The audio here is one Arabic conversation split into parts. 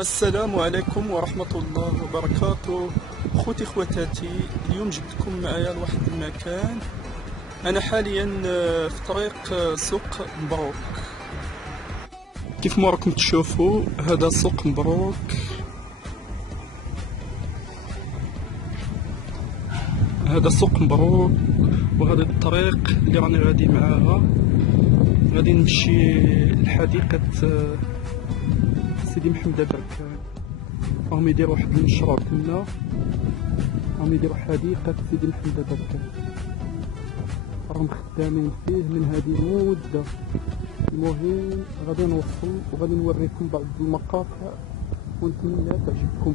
السلام عليكم ورحمة الله وبركاته. خوتي خواتاتي، اليوم جبتكم معايا لواحد المكان. أنا حاليا في طريق سوق مبروك. كيف ما راكم تشوفوا هذا سوق مبروك. هذا سوق مبروك وهذا الطريق اللي راني غادي معاها. غادي نمشي لحديقة سيدي محمد بركان. راهم يديروا واحد المشروع تما، راهم يديروا حديقة سيدي محمد بركان، راهم خدامين فيه من هذه مدة. المهم غادي نوصل وغادي نوريكم بعض المقاطع ونتمنى تعجبكم.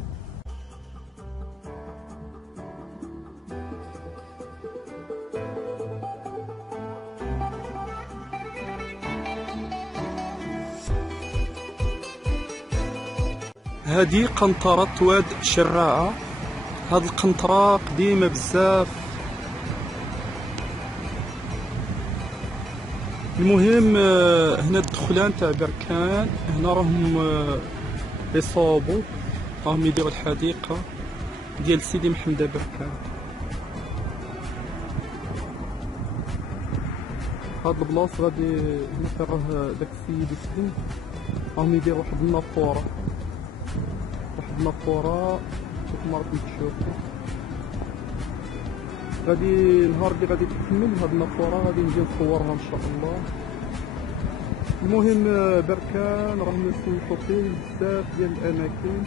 هذه قنطرة واد شراعة. هاد القنطرة قديمة بزاف. المهم هنا الدخلان تاع بركان. هنا راهم يصوبوا، راهم يديروا الحديقة ديال سيدي محمد بركان. هاد البلاصة غادي هنا فين راه داك السيد يسكن. راهم يديروا واحد النافورة، كيف ما راكم تشوفوا. غادي نهار اللي غادي تكمل هاد النافورة غادي نجي نصورها ان شاء الله. المهم بركان راهم يصنفوا فيه بزاف ديال الاماكن.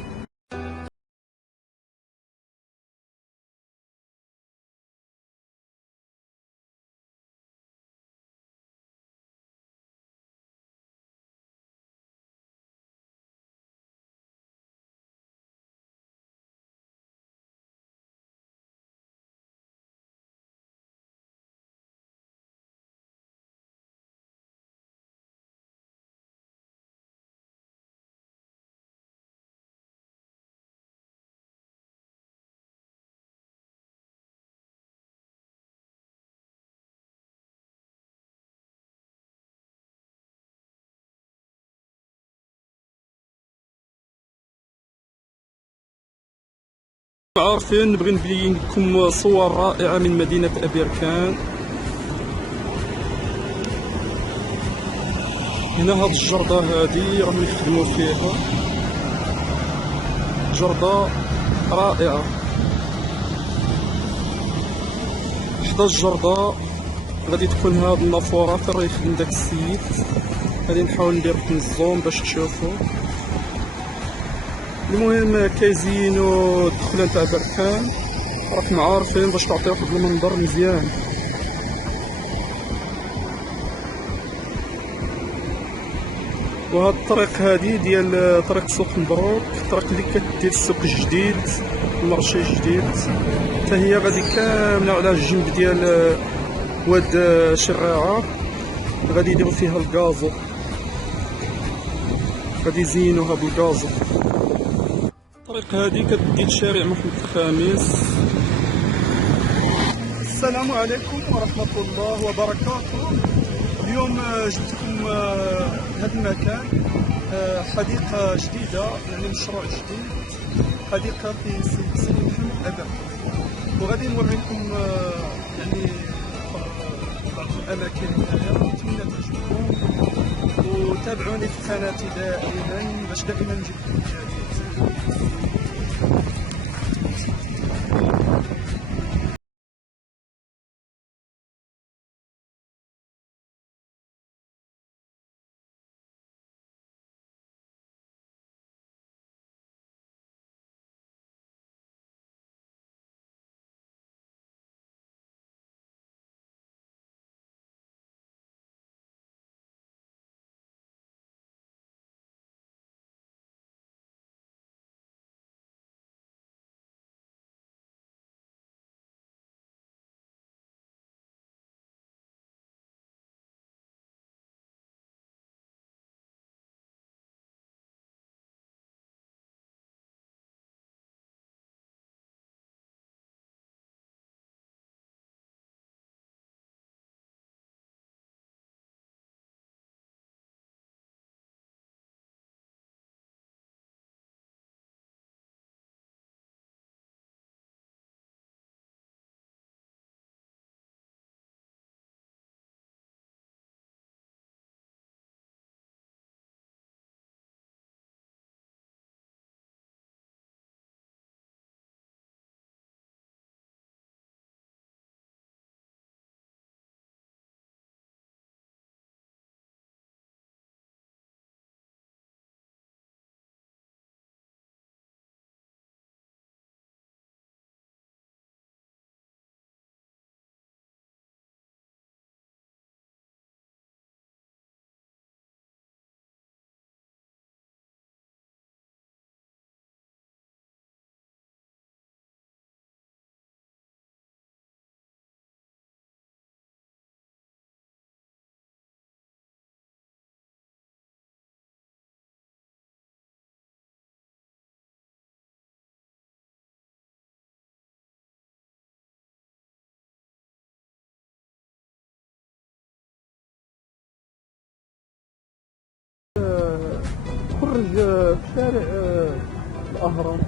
عارفين نبغي نبين لكم صور رائعة من مدينة أبيركان. هنا هاد الجردة هادي راهم يخدموا فيها، جردة رائعة. حدا الجردة غادي تكون هاد النافورة فين راه يخدم داك السيد. غادي نحاول ندير لكم الزوم باش تشوفوا. المهم كيزينوا الدخلة تاع بركان، راكم عارفين باش تعطي واحد المنظر مزيان. وهاد الطريق هادي ديال طريق سوق مبروك، الطريق اللي كدير السوق الجديد، المارشي الجديد، حتى هي غادي كاملة على الجنب ديال واد شراعة. غادي يديروا فيها الكازو، غادي يزينوها بالكازو. الطريق هادي كتدي لشارع محمد الخامس. السلام عليكم ورحمة الله وبركاته. اليوم جبتكم هذا المكان، حديقة جديدة، يعني مشروع جديد، حديقة في سيدي محمد بركان. وغادي نوريكم يعني بعض الأماكن هنايا. نتمنى تعجبكم وتابعوني في قناتي دائما باش دائما نجيب لكم جديد. نتفرج في شارع الاهرام.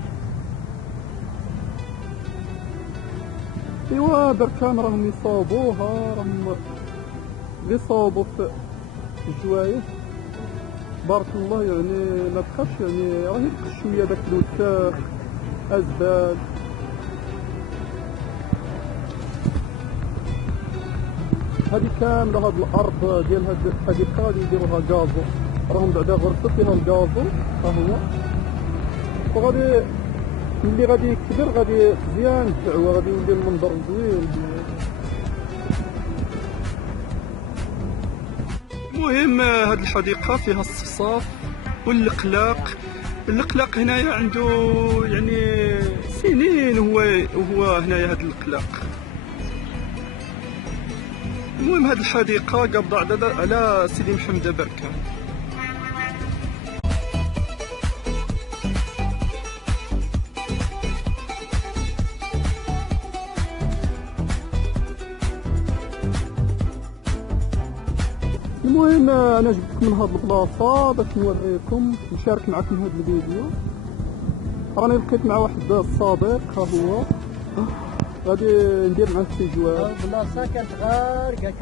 ايوا بركان راهم يصاوبوها، راهم يصاوبوا في الجوايه بارك الله. يعني ما تخافش، يعني راه يبقى شويه داك الوساخ ازبال. هادي كامله هاد الارض ديال هاد الحديقه غادي يديروها كازو، راهم بعدا غرسوا فيها الكازو ها هو، وغادي ملي غادي يكبر غادي مزيان الدعوه، غادي يولي المنظر زوين. المهم هاد الحديقه فيها الصفصاف واللقلاق. اللقلاق هنايا عنده يعني سنين وهو هنايا هاد اللقلاق. المهم هاد الحديقه قابضه على سيدي محمد بركان. المهم انا جبتكم من هاد البلاصه باش نوريكم نشارك معكم هاد الفيديو. راني لقيت مع واحد الصديق ها هو، غادي ندير معاه استجواب. البلاصه كانت غارقه،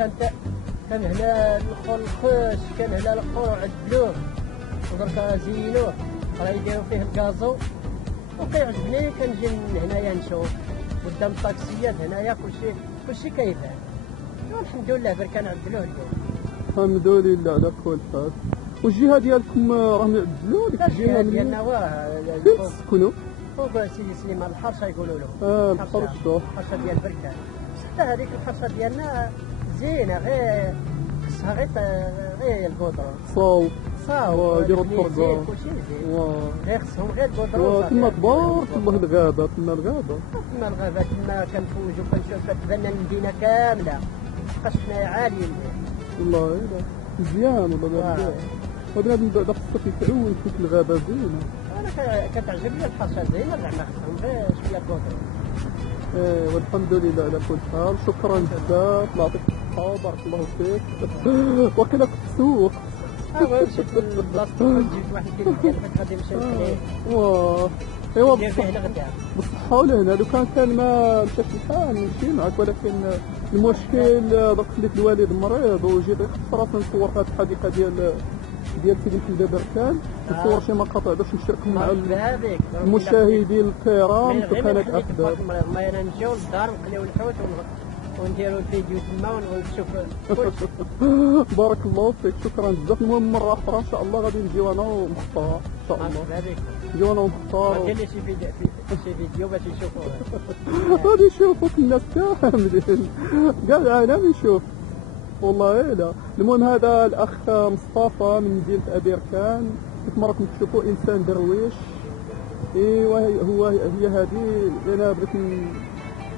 كان هنا الخش، كان هنا القروع عدلوه ودرك زينوه، راه يديروا فيه الكازو وكيعجبني. كنجي من هنايا نشوف قدام الطاكسيات هنايا كلشي كيبان. والحمد لله بركان عدلوه اليوم. الحمد لله على كل حال. والجهه ديالكم راهم يعدلوا ديك الجهه ديالنا واه فين تسكنوا؟ فوق سيدي سليمان الحرشه يقولوا له. الحرشه ديال بركان. حتى هذيك الحرشه ديالنا زينه، غير خصها غير القدره صاو يديروا الفرقه كلشي مزيان. غير خصهم غير القدره. تما تبارك الله الغابه، تما الغابه تما كنفوجوا كنشوف كتبان المدينه كامله، بقاش حنايا عاليين والله. إلا مزيان والله مزيان. وبنادم بعدا خصك يتعود يشوف الغابه زينه. انا كتعجبني الحرشه زينه، زعما خصهم غير شويه القدره. والحمد لله على كل حال. شكرا بزاف، الله يعطيك الصحة بارك الله فيك. وقيلا كنت سوق. مشيت لبلاصتو جبت واحد الكيلو ديال غادي نمشيو ليه. ايوا ندير فيه الغدا بالصحة ولهنا. لو كان ما مشاش الحال نمشي معاك، ولكن المشكل درك خليت الوالد مريض وجيت خص راسي نصور هاد الحديقة ديال سيدي محمد بركان، نصور شي مقاطع باش نشاركهم مع المشاهدين الكرام في قناة أحداث. ما نمشيو للدار نقليو الحوت ونديروا الفيديو تما ونشوف كلشي. بارك الله فيك، شكرا بزاف. المهم مرة أخرى إن شاء الله غادي نجيو أنا ومختار إن شاء الله. نجيو أنا ومختار. دير لي شي فيديو باش يشوفوه. غادي يشوفوك الناس كاملين، كاع العالم يشوف والله. لا المهم هذا الأخ مصطفى من مدينة أبيركان، كيف ما راكم تشوفوا إنسان درويش. ايوا هي هذه انا بغيت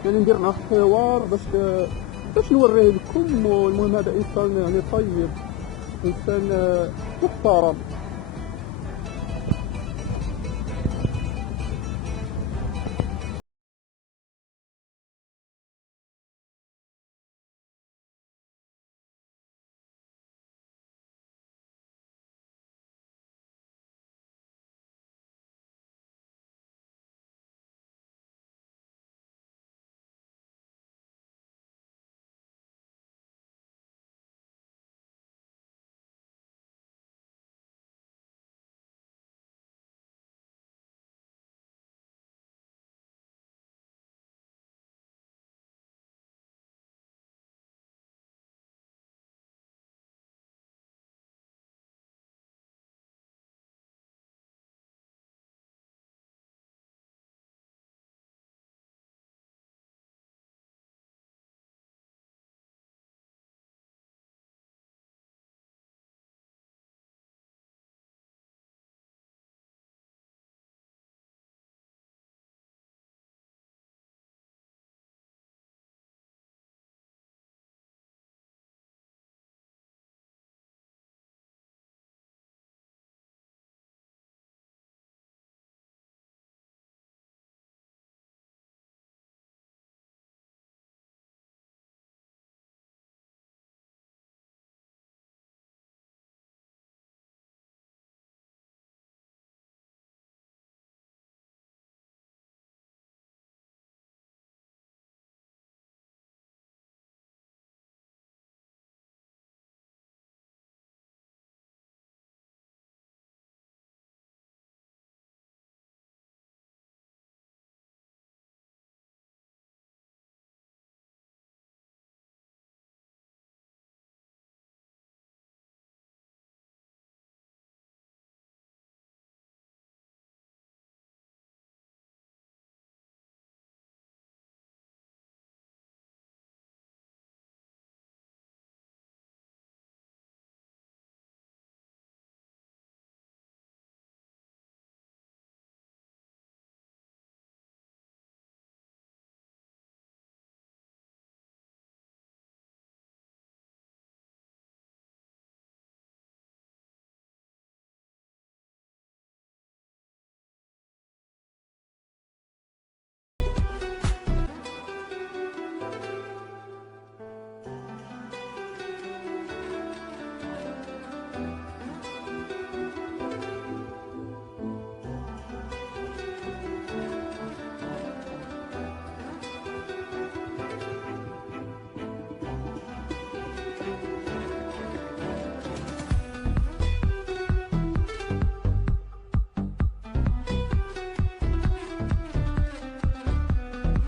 يعني ندير معاه حوار باش نوريه لكم. والمهم هذا انسان يعني طيب، انسان محترم.